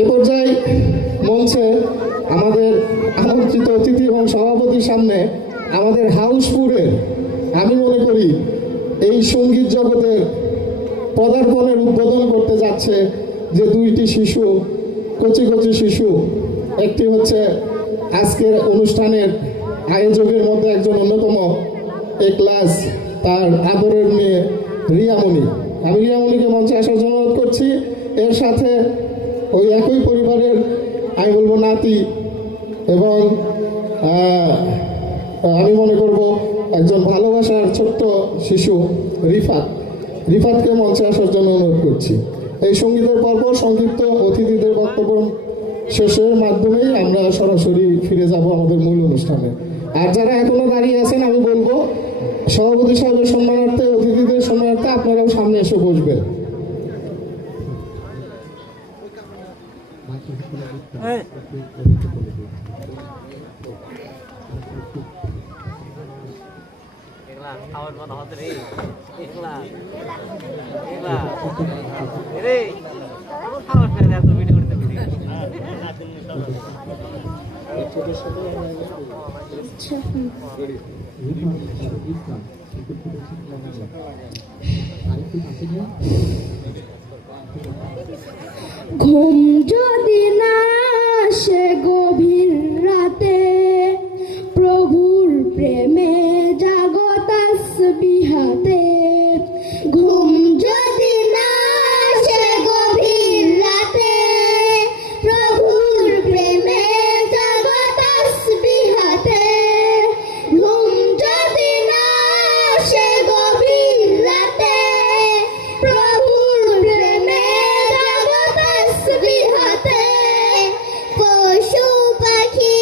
এ পর্যায়ে মঞ্চে আমাদের আমন্ত্রিত অতিথি এবং সভাপতির সামনে আমাদের হাউসপুরের আমি মনে করি এই সঙ্গীত জগতের পদার্পণের উদ্বোধন করতে যাচ্ছে যে দুইটি শিশু, কচি কচি শিশু। একটি হচ্ছে আজকের অনুষ্ঠানের আয়োজকের মধ্যে একজন অন্যতম এ ক্লাস, তার আদরের মেয়ে রিয়ামণি। আমি রিয়ামণিকে মঞ্চে আসার জন্য অনুরোধ করছি। এর সাথে ওই একই পরিবারের আমি বলবো নাতি এবং আমি মনে করব একজন ভালোবাসার ছোট্ট শিশু রিফাতকে মঞ্চে আসার জন্য অনুরোধ করছি। এই সঙ্গীতের পর্ব সংক্ষিপ্ত অতিথিদের বক্তব্য শেষের মাধ্যমেই আমরা সরাসরি ফিরে যাব আমাদের মূল অনুষ্ঠানে। আর যারা এখনো দাঁড়িয়ে আছেন আমি বলবো সভাপতি সাহেবের সম্মানার্থে, অতিথিদের সম্মানার্থে আপনারাও সামনে এসে বসবেন। ঘুম যদি না আসে গভীর রাতে, প্রভুর প্রেমে জাগো তাসবিহাতে। ঘুম যদি না আসে গভীর রাতে, প্রভুর প্রেমে জাগো তাসবিহাতে। ঘুম যদি না আসে গভীর রাতে, প্রভুর প্রেমে জাগো তাসবিহাতে। পশু পাখি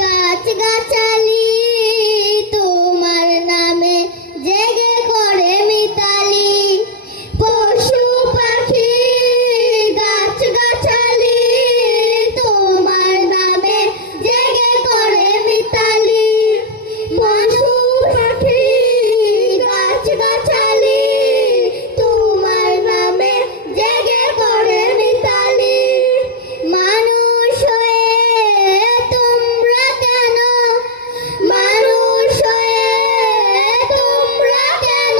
গাছ গাছালি তোমার নামে জেগে করে মিতালি। পশু পাখি গাছ গাছালি তোমার নামে জেগে করে মিতালি। পশু পাখি গাছ গাছালি তোমার নামে জেগে করে মিতালি। মানুষ হয়ে তোমরা কেন, মানুষ হয়ে তোমরা কেন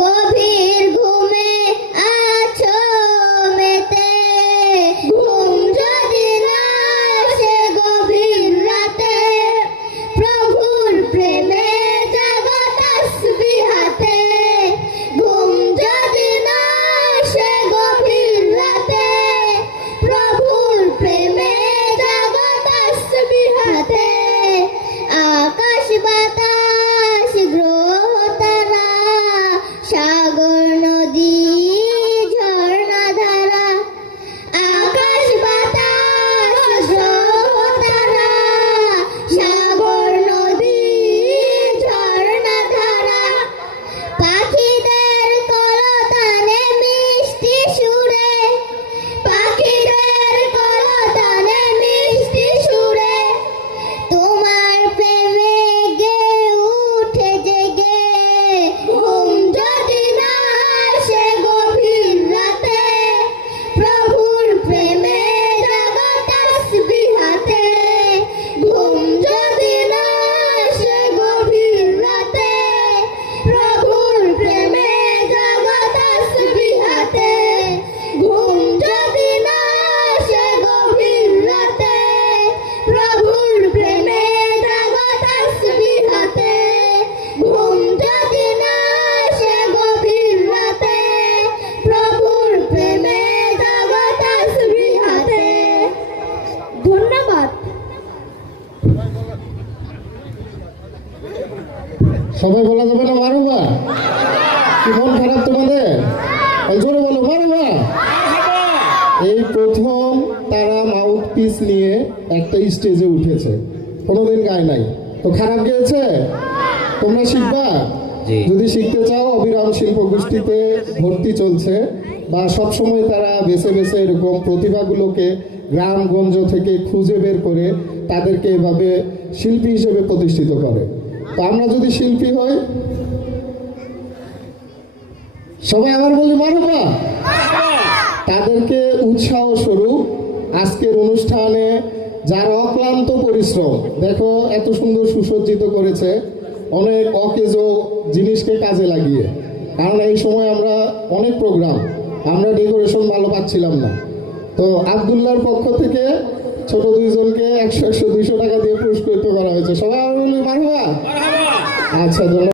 গভীর ঘুমে আছো মেতে। ঘুম যদি না আসে গভীর রাতে, প্রভুর প্রেমে জাগো তাসবিহাতে। ঘুম যদি না আসে গভীর রাতে, প্রভুর প্রেমে জাগো তাসবিহাতে। আকাশ বাতাস গ্রহ তারা, সাগর নদী ঝর্ণা ধারা। আকাশ বাতাস গ্রহ তারা, সাগর নদী ঝর্ণা ধারা। পাখিদের কলতানে মিষ্টি সুরে, পাখিদের কলতানে মিষ্টি সুরে। তোমার প্রেমে গে উঠে জেগে। ঘুম যদি না আসে গভীর রাতে, প্রভুর প্রেমে জাগো তাসবিহাতে। ঘুম যদি না আসে গভীর রাতে, প্রভুর প্রেমে জাগো তাসবিহাতে। ঘুম যদি না আসে গভীর রাতে, প্রভুর প্রেমে জাগো তাসবিহাতে। ঘুম যদি না আসে গভীর রাতে, প্রভুর প্রেমে জাগো তাসবিহাতে। ধন্যবাদ। সবাই বলা যাবে না মারুবা? কি মন খারাপ তোমাদের? জোরে বলো মারুবা। এই প্রথম তারা মাউথ পিস নিয়ে একটা স্টেজে উঠেছে, কোনোদিন গায় নাই, তো খারাপ গেয়েছে? তোমরা শিখবা? যদি শিখতে চাও অবিরাম শিল্প গোষ্ঠীতে ভর্তি চলছে, বা সবসময় তারা বেছে বেছে এরকম প্রতিভাগুলোকে গ্রামগঞ্জ থেকে খুঁজে বের করে তাদেরকে এভাবে শিল্পী হিসেবে প্রতিষ্ঠিত করে। তো আমরা যদি শিল্পী হই, সবাই আবার বলি মারুবা। তাদেরকে উৎসাহ স্বরূপ আজকের অনুষ্ঠানে যার অক্লান্ত পরিশ্রম, দেখো এত সুন্দর সুসজ্জিত করেছে অনেক অকেজো জিনিসকে কাজে লাগিয়ে। কারণ এই সময় আমরা অনেক প্রোগ্রাম, আমরা ডেকোরেশন ভালো পাচ্ছিলাম না। তো আব্দুল্লাহর পক্ষ থেকে ছোট দুইজনকে 100-100-200 টাকা দিয়ে পুরস্কৃত করা হয়েছে। সবাই মারহাবা। আচ্ছা, ধন্যবাদ।